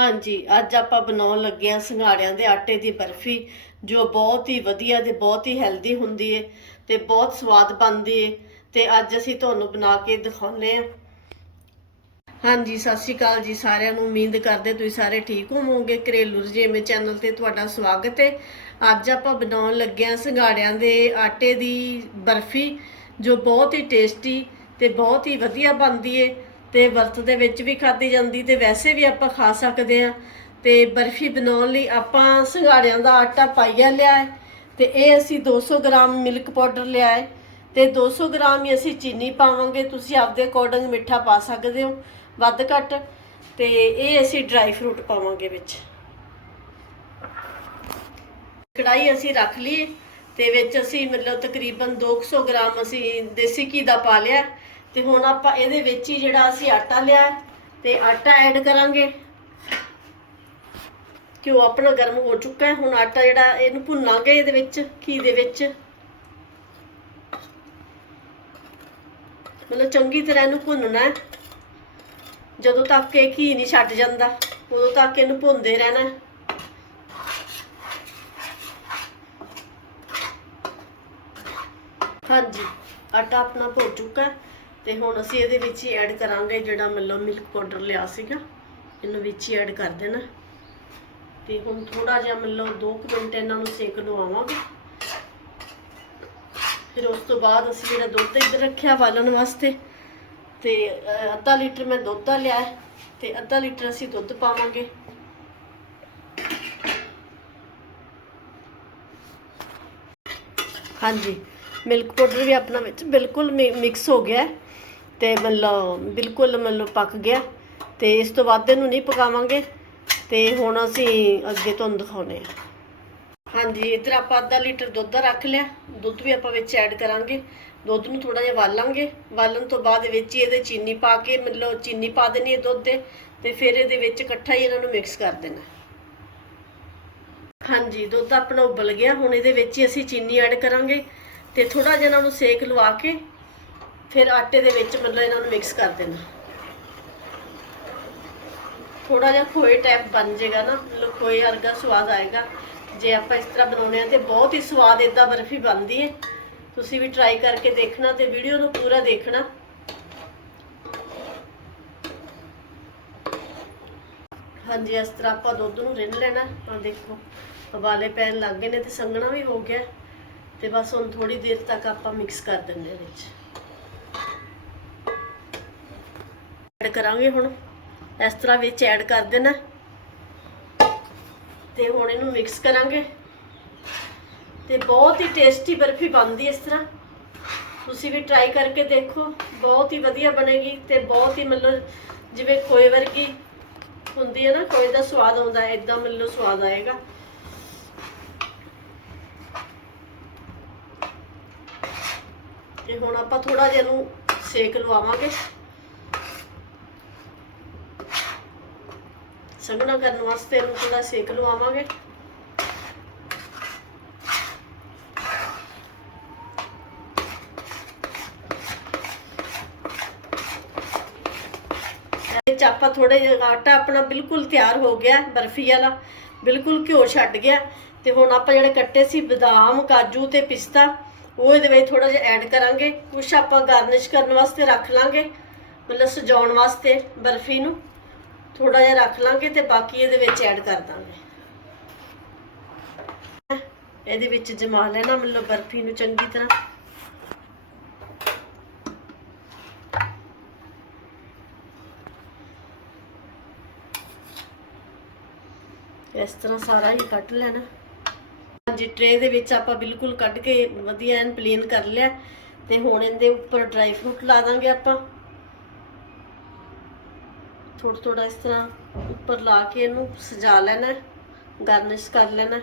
ਹਾਂਜੀ, ਅੱਜ ਆਪਾਂ ਬਣਾਉਣ ਲੱਗੇ ਹਾਂ ਸੰਘਾੜਿਆਂ ਦੇ ਆਟੇ ਦੀ ਬਰਫੀ, ਜੋ ਬਹੁਤ ਹੀ ਵਧੀਆ ਤੇ ਬਹੁਤ ਹੀ ਹੈਲਦੀ ਹੁੰਦੀ ਹੈ ਤੇ ਬਹੁਤ ਸਵਾਦ ਬਣਦੀ ਹੈ ਤੇ ਅੱਜ ਅਸੀਂ ਤੁਹਾਨੂੰ ਬਣਾ ਕੇ ਦਿਖਾਉਂਦੇ ਹਾਂ। ਹਾਂਜੀ, ਸਤਿ ਸ਼੍ਰੀ ਅਕਾਲ ਜੀ ਸਾਰਿਆਂ ਨੂੰ, ਉਮੀਦ ਕਰਦੇ ਤੁਸੀਂ ਸਾਰੇ ਠੀਕ ਹੋਵੋਗੇ। ਘਰੇਲੂ ਰਜੇਵੇਂ ਚੈਨਲ ਤੇ ਤੁਹਾਡਾ ਸਵਾਗਤ ਹੈ ਅੱਜ ਆਪਾਂ ਬਣਾਉਣ ਲੱਗੇ ਹਾਂ ਸੰਘਾੜਿਆਂ ਦੇ ਆਟੇ ਦੀ ਬਰਫੀ, ਜੋ ਬਹੁਤ ਹੀ ਟੇਸਟੀ ਤੇ ਬਹੁਤ ਹੀ ਵਧੀਆ ਬਣਦੀ ਹੈ ਤੇ ਵਰਤ ਦੇ ਵਿੱਚ ਵੀ ਖਾਧੀ ਜਾਂਦੀ ਤੇ ਵੈਸੇ ਵੀ ਆਪਾਂ ਖਾ ਸਕਦੇ ਹਾਂ। ਤੇ ਬਰਫੀ ਬਣਾਉਣ ਲਈ ਆਪਾਂ ਸੰਘਾੜਿਆਂ ਦਾ ਆਟਾ ਪਾਈਆ ਲਿਆ ਹੈ ਤੇ ਇਹ ਅਸੀਂ 200 ਗ੍ਰਾਮ ਮਿਲਕ ਪਾਊਡਰ ਲਿਆ ਹੈ ਤੇ 200 ਗ੍ਰਾਮ ਹੀ ਅਸੀਂ ਚੀਨੀ ਪਾਵਾਂਗੇ। ਤੁਸੀਂ ਆਪਦੇ ਅਕੋਰਡਿੰਗ ਮਿੱਠਾ ਪਾ ਸਕਦੇ ਹੋ, ਵੱਧ ਘੱਟ। ਤੇ ਇਹ ਅਸੀਂ ਡਰਾਈ ਫਰੂਟ ਪਾਵਾਂਗੇ ਵਿੱਚ। ਕੜਾਈ ਅਸੀਂ ਰੱਖ ਲਈ ਤੇ ਵਿੱਚ ਅਸੀਂ ਮਤਲਬ ਤਕਰੀਬਨ 200 ਗ੍ਰਾਮ ਅਸੀਂ ਦੇਸੀ ਘੀ ਦਾ ਪਾ ਲਿਆ। ਤੇ ਹੁਣ ਆਪਾਂ ਇਹਦੇ ਵਿੱਚ ਹੀ ਜਿਹੜਾ ਅਸੀਂ ਆਟਾ ਲਿਆ ਤੇ ਆਟਾ ਐਡ ਕਰਾਂਗੇ। ਘਿਓ ਆਪਣਾ ਗਰਮ ਹੋ ਚੁੱਕਾ ਹੈ, ਹੁਣ ਆਟਾ ਜਿਹੜਾ ਇਹਨੂੰ ਭੁੰਨਾਂਗੇ ਇਹਦੇ ਵਿੱਚ, ਘੀ ਦੇ ਵਿੱਚ। ਮਤਲਬ ਚੰਗੀ ਤਰ੍ਹਾਂ ਇਹਨੂੰ ਭੁੰਨਣਾ ਹੈ। ਜਦੋਂ ਤੱਕ ਇਹ ਘੀ ਨਹੀਂ ਛੱਡ ਜਾਂਦਾ, ਉਦੋਂ ਤੱਕ ਇਹਨੂੰ ਭੁੰਨਦੇ ਰਹਿਣਾ ਹੈ। ਹਾਂਜੀ, ਆਟਾ ਆਪਣਾ ਭੁੰਨ ਚੁੱਕਾ ਹੈ। ਤੇ ਹੁਣ ਅਸੀਂ ਇਹਦੇ ਵਿੱਚ ਹੀ ਐਡ ਕਰਾਂਗੇ ਜਿਹੜਾ ਮਤਲਬ ਮਿਲਕ ਪਾਊਡਰ ਲਿਆ ਸੀਗਾ। ਇਹਨੂੰ ਵਿੱਚ ਹੀ ਐਡ ਕਰ ਦੇਣਾ। ਤੇ ਹੁਣ ਥੋੜਾ ਜਿਹਾ ਮਤਲਬ 2 ਮਿੰਟ ਇਹਨਾਂ ਨੂੰ ਸੇਕ ਲਵਾਵਾਂਗੇ ਫਿਰ ਉਸ ਤੋਂ ਬਾਅਦ ਅਸੀਂ ਜਿਹੜਾ ਦੁੱਧ ਇੱਧਰ ਰੱਖਿਆ ਵਾਲਣ ਵਾਸਤੇ, ਤੇ ਅੱਧਾ ਲੀਟਰ ਮੈਂ ਦੁੱਧ ਦਾ ਲਿਆ ਹੈ, ਤੇ ਅੱਧਾ ਲੀਟਰ ਅਸੀਂ ਦੁੱਧ ਪਾਵਾਂਗੇ। ਹਾਂਜੀ ਮਿਲਕ ਪਾਊਡਰ ਵੀ ਆਪਣਾ ਵਿੱਚ ਬਿਲਕੁਲ ਮਿਕਸ ਹੋ ਗਿਆ ਤੇ ਮਤਲਬ ਬਿਲਕੁਲ ਮਤਲਬ ਪੱਕ ਗਿਆ ਤੇ ਇਸ ਤੋਂ ਵੱਧ ਇਹਨੂੰ ਨਹੀਂ ਪਕਾਵਾਂਗੇ ਤੇ ਹੁਣ ਅਸੀਂ ਅੱਗੇ ਤੁਹਾਨੂੰ ਦਿਖਾਉਨੇ ਆ ਹਾਂਜੀ, ਇਧਰ ਆਪਾਂ ਅੱਧਾ ਲੀਟਰ ਦੁੱਧ ਰੱਖ ਲਿਆ। ਦੁੱਧ ਵੀ ਆਪਾਂ ਵਿੱਚ ਐਡ ਕਰਾਂਗੇ। ਦੁੱਧ ਨੂੰ ਥੋੜਾ ਜਿਹਾ ਵਾਲਾਂਗੇ। ਵਾਲਣ ਤੋਂ ਬਾਅਦ ਵਿੱਚ ਹੀ ਇਹਦੇ ਚੀਨੀ ਪਾ ਕੇ ਮਤਲਬ ਚੀਨੀ ਪਾ ਦੇਣੀ ਹੈ ਦੁੱਧ ਦੇ ਤੇ ਫਿਰ ਇਹਦੇ ਵਿੱਚ ਇਕੱਠਾ ਹੀ ਇਹਨਾਂ ਨੂੰ ਮਿਕਸ ਕਰ ਦੇਣਾ। ਹਾਂਜੀ, ਦੁੱਧ ਆਪਣਾ ਉਬਲ ਗਿਆ। ਹੁਣ ਇਹਦੇ ਵਿੱਚ ਹੀ ਅਸੀਂ ਚੀਨੀ ਐਡ ਕਰਾਂਗੇ ਤੇ ਥੋੜਾ ਜਿਹਾ ਇਹਨਾਂ ਨੂੰ ਸੇਕ ਲਵਾ ਕੇ ਫਿਰ ਆਟੇ ਦੇ ਵਿੱਚ ਮਤਲਬ ਇਹਨਾਂ ਨੂੰ ਮਿਕਸ ਕਰ ਦੇਣਾ। ਥੋੜਾ ਜਿਹਾ ਖੋਏ ਟਾਈਪ ਬਣ ਜਾਏਗਾ ਨਾ, ਮਤਲਬ ਖੋਏ ਵਰਗਾ ਸਵਾਦ ਆਏਗਾ। ਜੇ ਆਪਾਂ ਇਸ ਤਰ੍ਹਾਂ ਬਣਾਉਣੇ ਆ ਤੇ ਬਹੁਤ ਹੀ ਸਵਾਦ ਇਦਾਂ ਬਰਫੀ ਬਣਦੀ ਹੈ। ਤੁਸੀਂ ਵੀ ਟਰਾਈ ਕਰਕੇ ਦੇਖਣਾ ਤੇ ਵੀਡੀਓ ਨੂੰ ਪੂਰਾ ਦੇਖਣਾ। ਹਾਂਜੀ, ਇਸ ਤਰ੍ਹਾਂ ਆਪਾਂ ਦੁੱਧ ਨੂੰ ਰਿੰਨ ਲੈਣਾ। ਆ ਦੇਖੋ ਉਬਾਲੇ ਪੈਣ ਲੱਗ ਗਏ ਨੇ ਤੇ ਸੰਘਣਾ ਵੀ ਹੋ ਗਿਆ। ਤੇ ਬਸ ਹੁਣ ਥੋੜੀ ਦੇਰ ਤੱਕ ਆਪਾਂ ਮਿਕਸ ਕਰ ਦਿੰਦੇ ਹਾਂ ਵਿੱਚ। ਐਡ ਕਰਾਂਗੇ ਹੁਣ। ਇਸ ਤਰ੍ਹਾਂ ਵਿੱਚ ਐਡ ਕਰ ਦੇਣਾ। ਤੇ ਹੁਣ ਇਹਨੂੰ ਮਿਕਸ ਕਰਾਂਗੇ। ਤੇ ਬਹੁਤ ਹੀ ਟੇਸਟੀ ਬਰਫੀ ਬਣਦੀ ਇਸ ਤਰ੍ਹਾਂ। ਤੁਸੀਂ ਵੀ ਟਰਾਈ ਕਰਕੇ ਦੇਖੋ। ਬਹੁਤ ਹੀ ਵਧੀਆ ਬਣੇਗੀ ਤੇ ਬਹੁਤ ਹੀ ਮਤਲਬ ਜਿਵੇਂ ਖੋਏ ਵਰਗੀ ਹੁੰਦੀ ਹੈ ਨਾ, ਖੋਏ ਦਾ ਸਵਾਦ ਆਉਂਦਾ ਹੈ, ਇਦਾਂ ਮਤਲਬ ਸਵਾਦ ਆਏਗਾ। ਤੇ ਹੁਣ ਆਪਾਂ ਥੋੜਾ ਜਿਹਾ ਇਹਨੂੰ ਸੇਕ ਲਵਾਵਾਂਗੇ। ਸੰਘਣਾ ਕਰਨ ਵਾਸਤੇ ਇਹਨੂੰ ਥੋੜਾ ਸੇਕ ਲਵਾਵਾਂਗੇ। ਵਿੱਚ ਆਪਾਂ ਥੋੜਾ ਜਿਹਾ ਆਟਾ ਆਪਣਾ ਬਿਲਕੁਲ ਤਿਆਰ ਹੋ ਗਿਆ, ਬਰਫੀ ਵਾਲਾ। ਬਿਲਕੁਲ ਘਿਓ ਛੱਡ ਗਿਆ। ਤੇ ਹੁਣ ਆਪਾਂ ਜਿਹੜੇ ਕੱਟੇ ਸੀ ਬਦਾਮ, ਕਾਜੂ ਤੇ ਪਿਸਤਾ, ਉਹ ਇਹਦੇ ਵਿੱਚ ਥੋੜਾ ਜਿਹਾ ਐਡ ਕਰਾਂਗੇ। ਕੁਛ ਆਪਾਂ ਗਾਰਨਿਸ਼ ਕਰਨ ਵਾਸਤੇ ਰੱਖ ਲਾਂਗੇ। ਮਤਲਬ ਸਜਾਉਣ ਵਾਸਤੇ ਬਰਫੀ ਨੂੰ। ਥੋੜਾ ਜਿਹਾ ਰੱਖ ਲਾਂਗੇ ਤੇ ਬਾਕੀ ਇਹਦੇ ਵਿੱਚ ਐਡ ਕਰ ਦਾਂਗੇ। ਇਹਦੇ ਵਿੱਚ ਜਮਾ ਲੈਣਾ ਮਤਲਬ ਬਰਫੀ ਨੂੰ ਚੰਗੀ ਤਰ੍ਹਾਂ। ਇਸ ਤਰ੍ਹਾਂ ਸਾਰਾ ਹੀ ਕੱਟ ਲੈਣਾ। ਹਾਂਜੀ ਟਰੇ ਦੇ ਵਿੱਚ ਆਪਾਂ ਬਿਲਕੁਲ ਕੱਢ ਕੇ ਵਧੀਆ ਐਨ ਪਲੇਨ ਕਰ ਲਿਆ। ਤੇ ਹੁਣ ਇਹਦੇ ਉੱਪਰ ਡਰਾਈ ਫਰੂਟ ਲਾ ਦਾਂਗੇ ਆਪਾਂ। ਥੋੜਾ ਥੋੜਾ ਇਸ ਤਰ੍ਹਾਂ ਉੱਪਰ ਲਾ ਕੇ ਇਹਨੂੰ ਸਜਾ ਲੈਣਾ ਗਾਰਨਿਸ਼ ਕਰ ਲੈਣਾ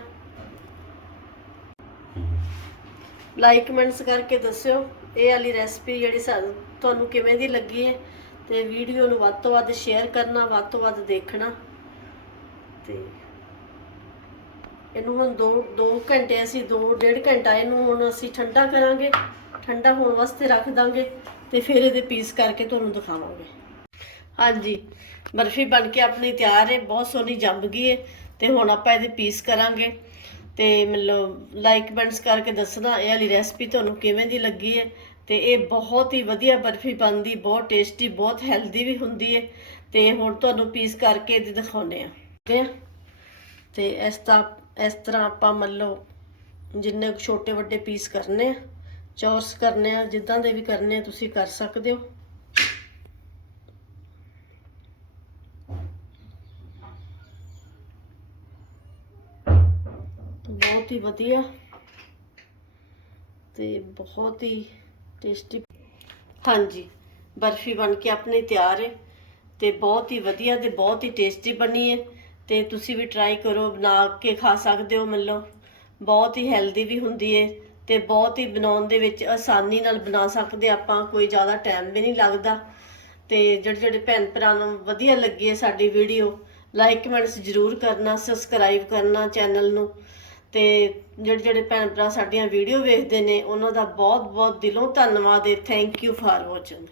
ਲਾਈਕ ਕਮੈਂਟਸ ਕਰਕੇ ਦੱਸਿਓ, ਇਹ ਵਾਲੀ ਰੈਸਪੀ ਜਿਹੜੀ ਤੁਹਾਨੂੰ ਕਿਵੇਂ ਦੀ ਲੱਗੀ ਹੈ ਤੇ ਵੀਡੀਓ ਨੂੰ ਵੱਧ ਤੋਂ ਵੱਧ ਸ਼ੇਅਰ ਕਰਨਾ, ਵੱਧ ਤੋਂ ਵੱਧ ਦੇਖਣਾ। ਤੇ ਇਹਨੂੰ ਹੁਣ 2 2 ਘੰਟੇ ਅਸੀਂ 2 ਡੇਢ ਘੰਟਾ ਇਹਨੂੰ ਹੁਣ ਅਸੀਂ ਠੰਡਾ ਕਰਾਂਗੇ, ਠੰਡਾ ਹੋਣ ਵਾਸਤੇ ਰੱਖ ਦਾਂਗੇ ਤੇ ਫਿਰ ਇਹਦੇ ਪੀਸ ਕਰਕੇ ਤੁਹਾਨੂੰ ਦਿਖਾਵਾਂਗੇ। ਹਾਂਜੀ। ਬਰਫੀ ਬਣ ਕੇ ਆਪਣੀ ਤਿਆਰ ਹੈ ਬਹੁਤ ਸੋਹਣੀ ਜੰਮ ਗਈ ਹੈ ਤੇ ਹੁਣ ਆਪਾਂ ਇਹਦੇ ਪੀਸ ਕਰਾਂਗੇ। ਤੇ ਮਤਲਬ ਲਾਈਕ ਕਮੈਂਟਸ ਕਰਕੇ ਦੱਸਣਾ, ਇਹ ਵਾਲੀ ਰੈਸਪੀ ਤੁਹਾਨੂੰ ਕਿਵੇਂ ਦੀ ਲੱਗੀ ਹੈ ਤੇ ਇਹ ਬਹੁਤ ਹੀ ਵਧੀਆ ਬਰਫੀ ਬਣਦੀ, ਬਹੁਤ ਟੇਸਟੀ ਬਹੁਤ ਹੈਲਦੀ ਵੀ ਹੁੰਦੀ ਹੈ ਤੇ ਹੁਣ ਤੁਹਾਨੂੰ ਪੀਸ ਕਰਕੇ ਇਹਦੇ ਦਿਖਾਉਨੇ ਆ। ਠੀਕ ਤੇ ਇਸ ਤਰ੍ਹਾਂ ਇਸ ਤਰ੍ਹਾਂ ਆਪਾਂ ਮਤਲਬ ਜਿੰਨੇ ਕੁ ਛੋਟੇ ਵੱਡੇ ਪੀਸ ਕਰਨੇ ਆ, ਚੌਰਸ ਕਰਨੇ ਆ, ਜਿੱਦਾਂ ਦੇ ਵੀ ਕਰਨੇ ਆ, ਤੁਸੀਂ ਕਰ ਸਕਦੇ ਹੋ। ਹੀ ਵਧੀਆ। ਤੇ ਬਹੁਤ ਹੀ ਟੇਸਟੀ ਹਾਂਜੀ, ਬਰਫੀ ਬਣ ਕੇ ਆਪਣੀ ਤਿਆਰ ਹੈ ਤੇ ਬਹੁਤ ਹੀ ਵਧੀਆ ਤੇ ਬਹੁਤ ਹੀ ਟੇਸਟੀ ਬਣੀ ਹੈ ਤੇ ਤੁਸੀਂ ਵੀ ਟਰਾਈ ਕਰੋ, ਬਣਾ ਕੇ ਖਾ ਸਕਦੇ ਹੋ ਮਤਲਬ। ਬਹੁਤ ਹੀ ਹੈਲਦੀ ਵੀ ਹੁੰਦੀ ਹੈ ਤੇ ਬਹੁਤ ਹੀ ਬਣਾਉਣ ਦੇ ਵਿੱਚ ਆਸਾਨੀ ਨਾਲ ਬਣਾ ਸਕਦੇ ਆਪਾਂ, ਕੋਈ ਜ਼ਿਆਦਾ ਟਾਈਮ ਵੀ ਨਹੀਂ ਲੱਗਦਾ। ਤੇ ਜਿਹੜੇ ਜਿਹੜੇ ਭੈਣ ਭਰਾ ਨੂੰ ਵਧੀਆ ਲੱਗੀ ਹੈ ਸਾਡੀ ਵੀਡੀਓ ਲਾਈਕ ਕਮੈਂਟਸ ਜ਼ਰੂਰ ਕਰਨਾ ਸਬਸਕ੍ਰਾਈਬ ਕਰਨਾ ਚੈਨਲ ਨੂੰ। ਤੇ ਜਿਹੜੇ ਜਿਹੜੇ ਭੈਣ ਭਰਾ ਸਾਡੀਆਂ ਵੀਡੀਓ ਵੇਖਦੇ ਨੇ, ਉਹਨਾਂ ਦਾ ਬਹੁਤ ਬਹੁਤ ਦਿਲੋਂ ਧੰਨਵਾਦ ਹੈ। Thank you for watching